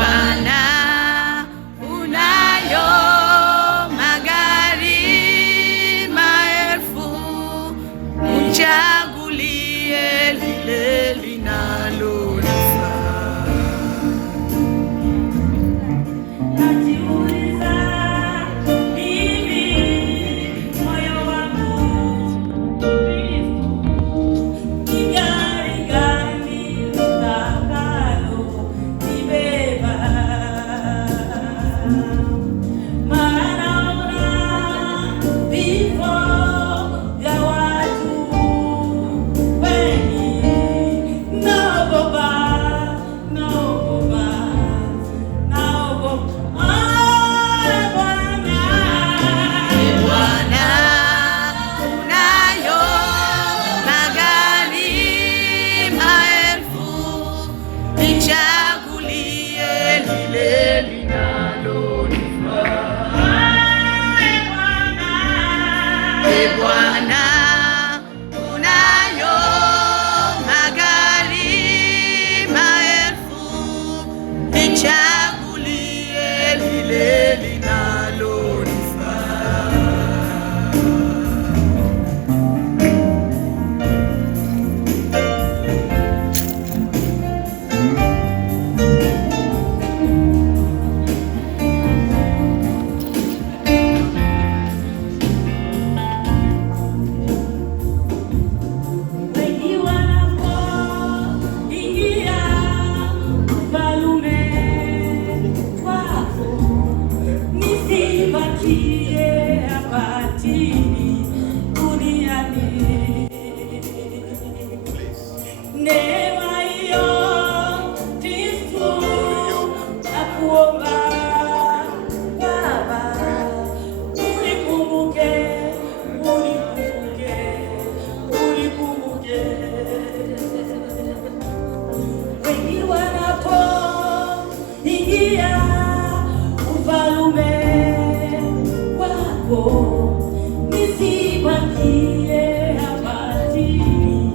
Bwana, unayo magari maelfu, uchagulie lile linalonifaa. Najiuliza mimi moyo wangu, ni gari gani litakalo nibeba? Maana naona vifo vya watu wengi. Naogopa, naogopa, naogopa. Bwana, unayo magari maelfu, nichagulie lile linalonifaa. Bwana, unayo magari maelfu, nichagulie lile linalonifaa. Wengi wanapoingia ufalme wako, nisibakie hapa chini duniani. Neema hiyo Kristo, nakuomba Baba, unikumbuke, unikumbuke, unikumbuke. Wengi wanapoingia ufalme wako, nisibakie hapa chini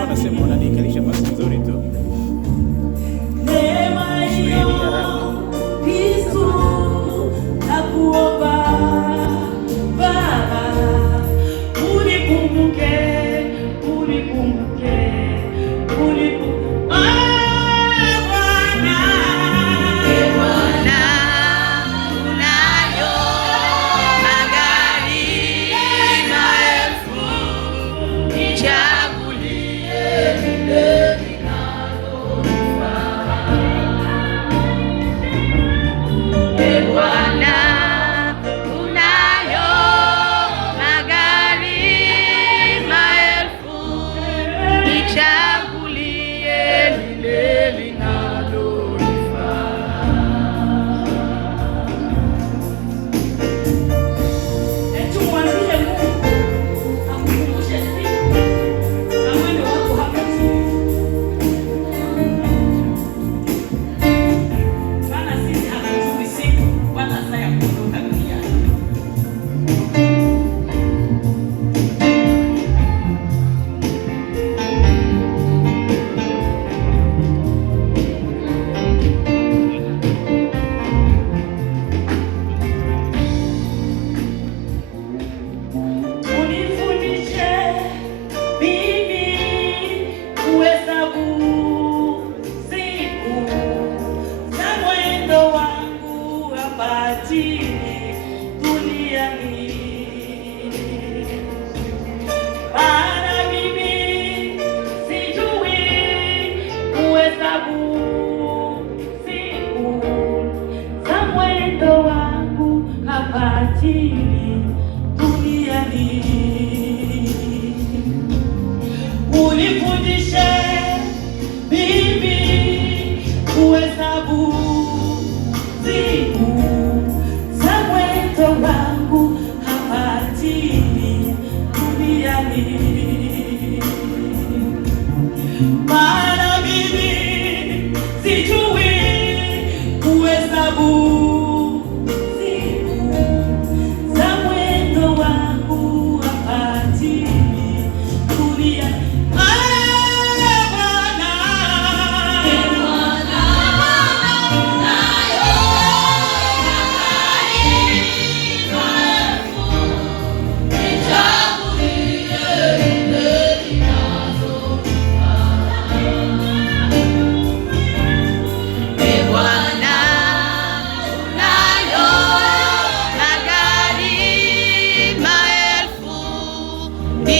Wanasema duniani. wananikalisha basi nzuri tu. Neema hiyo Kristo, nakuomba Baba, unikumbuke, unikumbuke, unikumbuke. Bwana, Bwana, unayo magari maelfu, nichagulie lile linalonifaa. Bwana, unayo magari maelfu,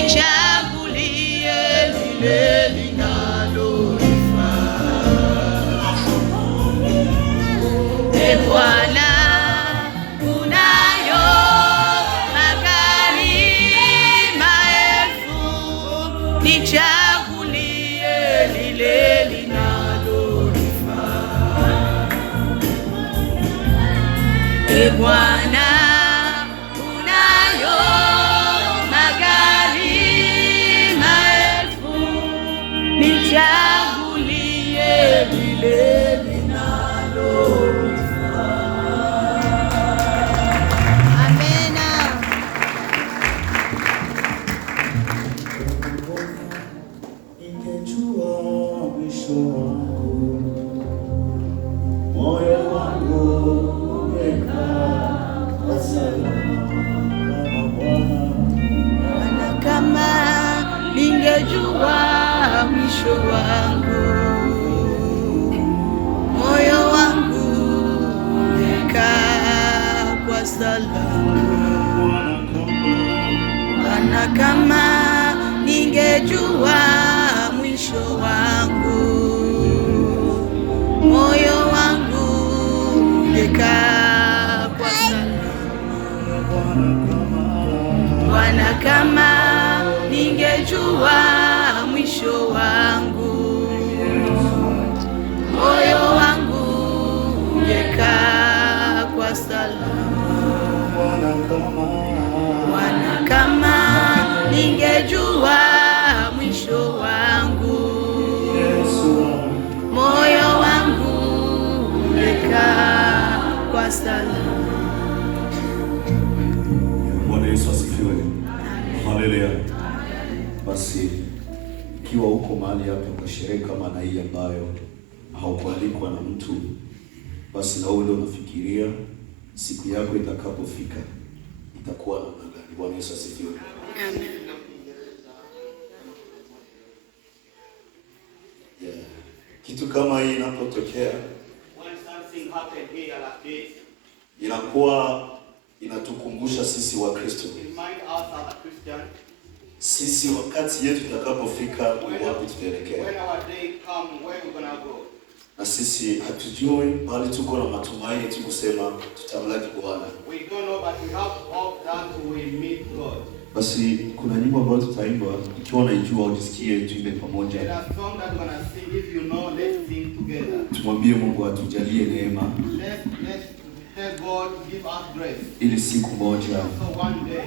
nichagulie lile linalonifaa. E Bwana, unayo magari maelfu, nichagulie lile linalonifaa. E Bwana, unayo magari maelfu, nichagulie lile linalonifaa. Amena. Ningejua mwisho wangu, moyo wangu ungekaa salama Bwana, kama ningejua mwisho wangu, moyo wangu ungekaa kwa salama. Bwana, kama ningejua mwisho wangu, moyo wangu ungekaa kwa salama. Bwana, kama ningejua mwisho wangu, moyo wangu ungekaa kwa salama. Bwana, kama ningejua mwisho wangu, moyo wangu ungekaa kwa salama. Bwana Yesu asifiwe. Haleluya. Basi ikiwa uko mahali hapa kwa sherehe kama na hii ambayo haukualikwa na mtu, basi na wewe ndio unafikiria siku yako itakapofika itakuwa namna gani. Bwana Yesu asifiwe. Amen. Yeah. Kitu kama hii inapotokea, When something happened here like this, inakuwa inatukumbusha sisi wa Kristo, remind us as a Christian, sisi wakati yetu itakapofika ni wapi tutaelekea. when our day come, where we're gonna go. Na sisi hatujui, bali tuko na matumaini tu kusema tutamlaki Bwana. We don't know, but we have hope that we meet God. Basi kuna nyimbo ambayo tutaimba, ikiwa unaijua ujisikie tuimbe pamoja. There are songs that we're gonna sing. If you know, let's sing together. Tumwambie Mungu atujalie neema Let's tell God to give us grace. ili siku moja So one day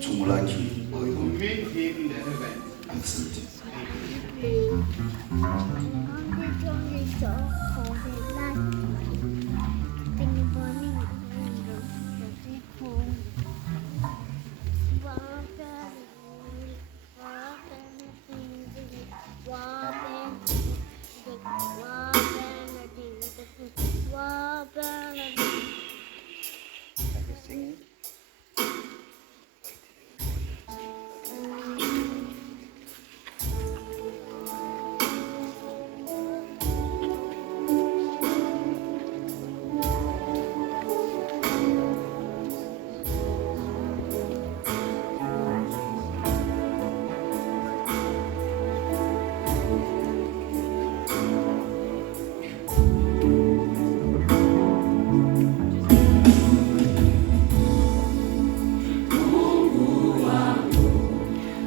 tumlaki. we will meet Him in the heavens. Asante.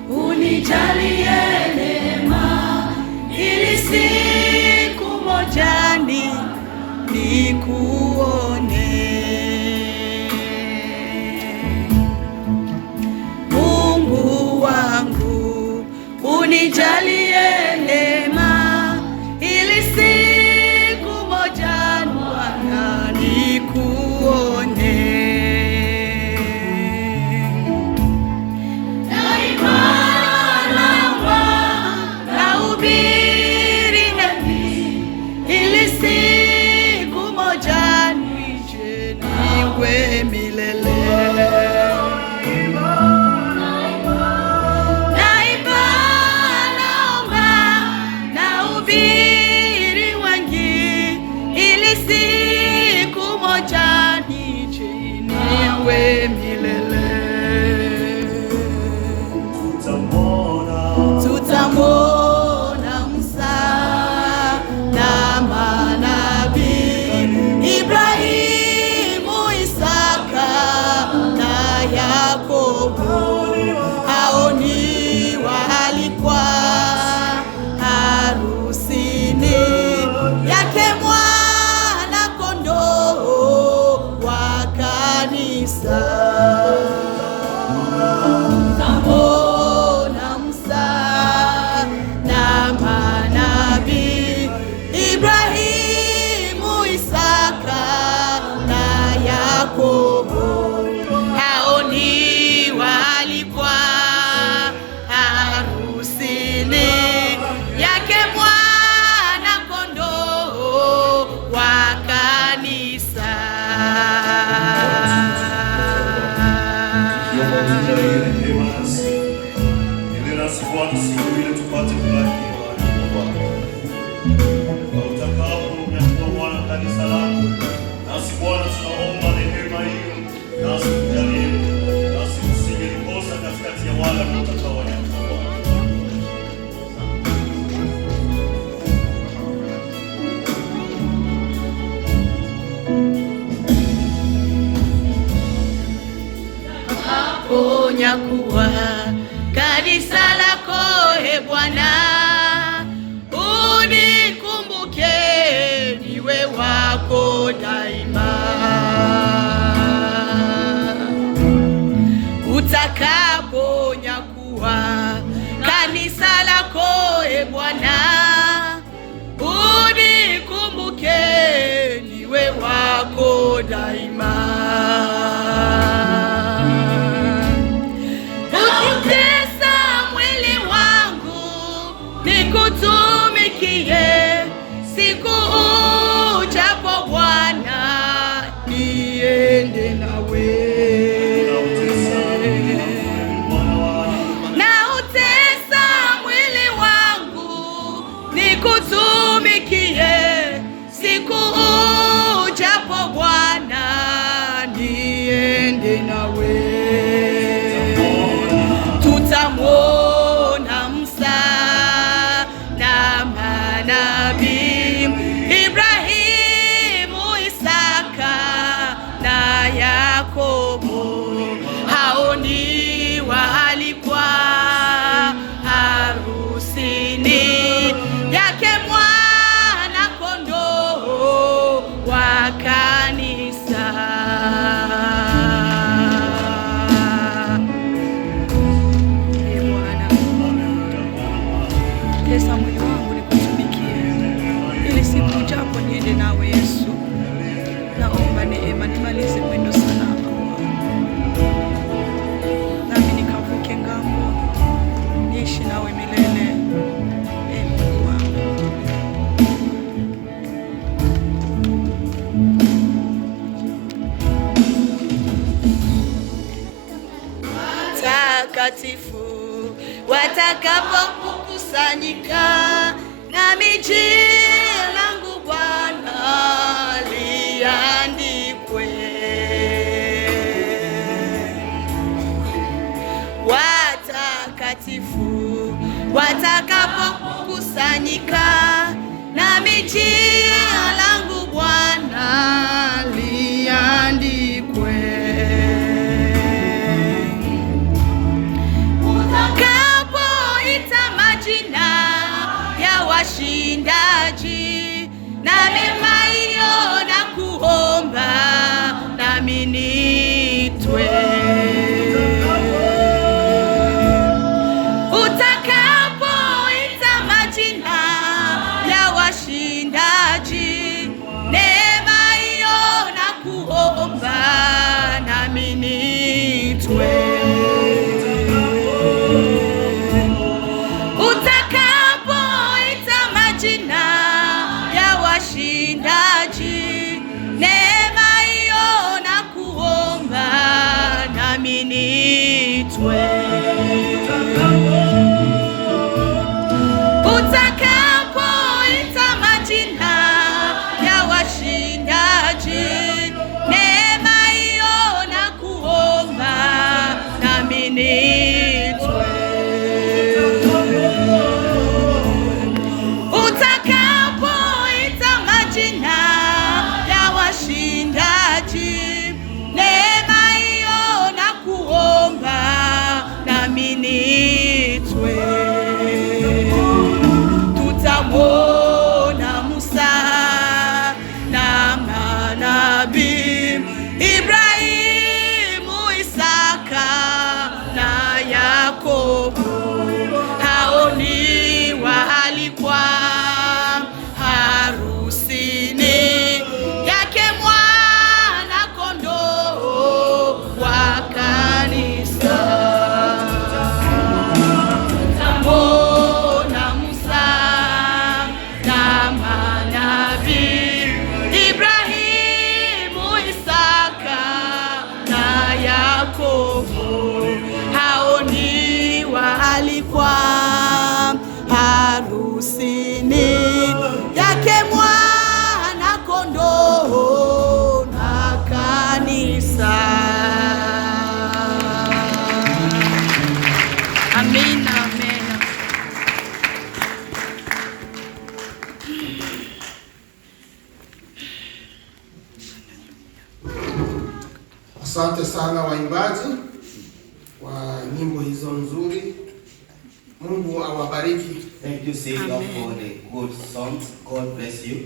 Unijalie neema ili siku moja nikuone. Mungu wangu, unijalie neema ili siku moja Bwana nikuone. Basi Bwana, siku ile tupate kulaki Bwana. Utakapo unyakuwa Bwana kanisa lako. Nasi Bwana tunaomba neema hiyo. Nasi tujalie. Nasi tusingelikosa katikati ya wale wanaotaka wanyakuwa Bwana. Unyakuwa kanisa lako, e Bwana, unikumbuke niwe wako daima. Utakaponyakuwa kanisa lako, e Bwana, unikumbuke niwe wako daima. Nikutumikie siku ujapo Bwana, niende nawe. Nautesa mwili wangu, nikutumikie siku ujapo Bwana, niende nawe. Tutamwona Musa na manabii, Ibrahimu, Isaka na Yakobo. Hao ni waalikwa harusini yake mwana kondoo wa kanisa. Tesa mwili wangu nikutumikie, ili siku ujapo niende nawe Yesu. Naomba neema nimalize mwendo salama, nami nikavuke ngambo, niishi nawe milele. Mungu wangu. Takatifu watakapokusanyika, nami jina langu Bwana liandikwe. Watakatifu watakapokusanyika, nami jina langu Bwana liandikwe. Washindaji na mema hiyo na kuomba, nami nitwe. Utakapoita majina ya washindaji Asante sana waimbaji wa nyimbo hizo nzuri. Mungu awabariki. Thank you, Savior, for the good songs. God bless you.